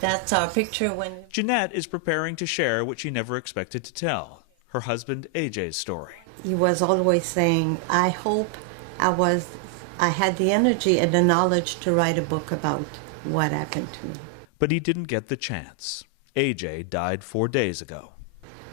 That's our picture when... Jeanette is preparing to share what she never expected to tell, her husband AJ's story. He was always saying, I hope I had the energy and the knowledge to write a book about what happened to me. But he didn't get the chance. AJ died 4 days ago.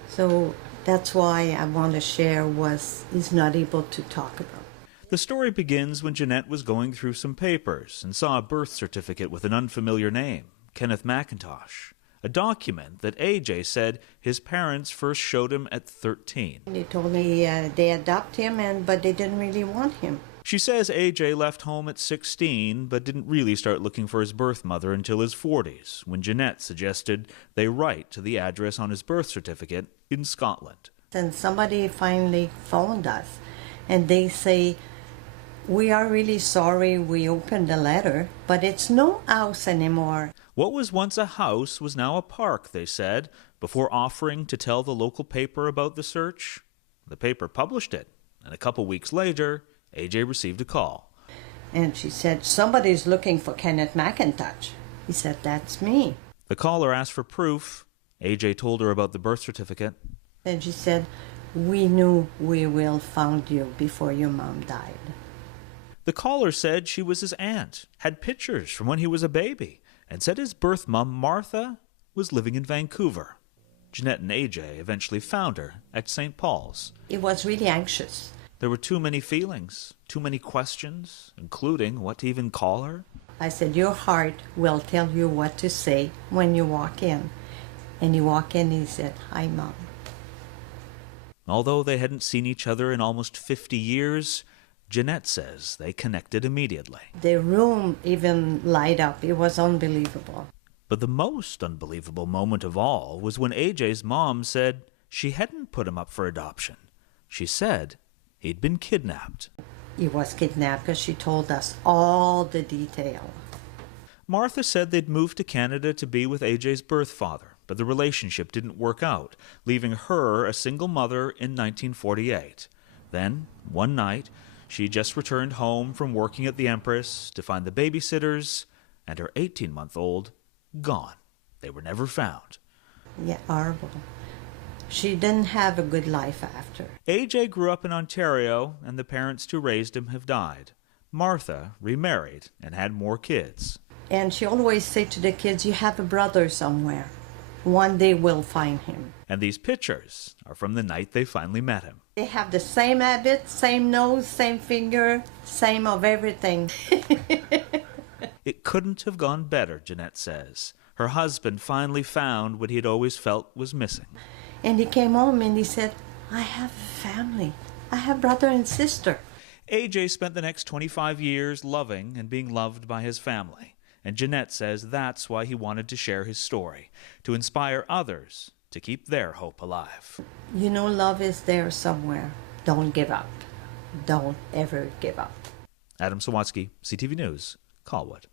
So that's why I want to share what he's not able to talk about. The story begins when Jeanette was going through some papers and saw a birth certificate with an unfamiliar name, Kenneth McIntosh, a document that AJ said his parents first showed him at 13. They told me they adopted him, but they didn't really want him. She says AJ left home at 16, but didn't really start looking for his birth mother until his 40s, when Jeanette suggested they write to the address on his birth certificate in Scotland. And somebody finally phoned us, and they say, we are really sorry we opened the letter, but it's no house anymore. What was once a house was now a park, they said, before offering to tell the local paper about the search. The paper published it, and a couple weeks later, AJ received a call. And she said, somebody's looking for Kenneth McIntosh. He said, that's me. The caller asked for proof. AJ told her about the birth certificate. And she said, we knew we will found you before your mom died. The caller said she was his aunt, had pictures from when he was a baby, and said his birth mom, Martha, was living in Vancouver. Jeanette and AJ eventually found her at St. Paul's. He was really anxious. There were too many feelings, too many questions, including what to even call her. I said, your heart will tell you what to say when you walk in. And he walked in and he said, hi, Mom. Although they hadn't seen each other in almost 50 years, Jeanette says they connected immediately. The room even light up. It was unbelievable. But the most unbelievable moment of all was when AJ's mom said she hadn't put him up for adoption. She said he'd been kidnapped. He was kidnapped because she told us all the detail. Martha said they'd moved to Canada to be with AJ's birth father, but the relationship didn't work out, leaving her a single mother in 1948. Then, one night, she just returned home from working at the Empress to find the babysitters and her 18-month-old gone. They were never found. Yeah, horrible. She didn't have a good life after. AJ grew up in Ontario, and the parents who raised him have died. Martha remarried and had more kids. And she always said to the kids, you have a brother somewhere. One day we'll find him. And these pictures are from the night they finally met him. They have the same habit, same nose, same finger, same of everything. It couldn't have gone better, Jeanette says. Her husband finally found what he had always felt was missing. And he came home and he said, I have a family. I have brother and sister. AJ spent the next 25 years loving and being loved by his family. And Jeanette says that's why he wanted to share his story, to inspire others to keep their hope alive. You know, love is there somewhere. Don't give up. Don't ever give up. Adam Sawatsky, CTV News, Colwood.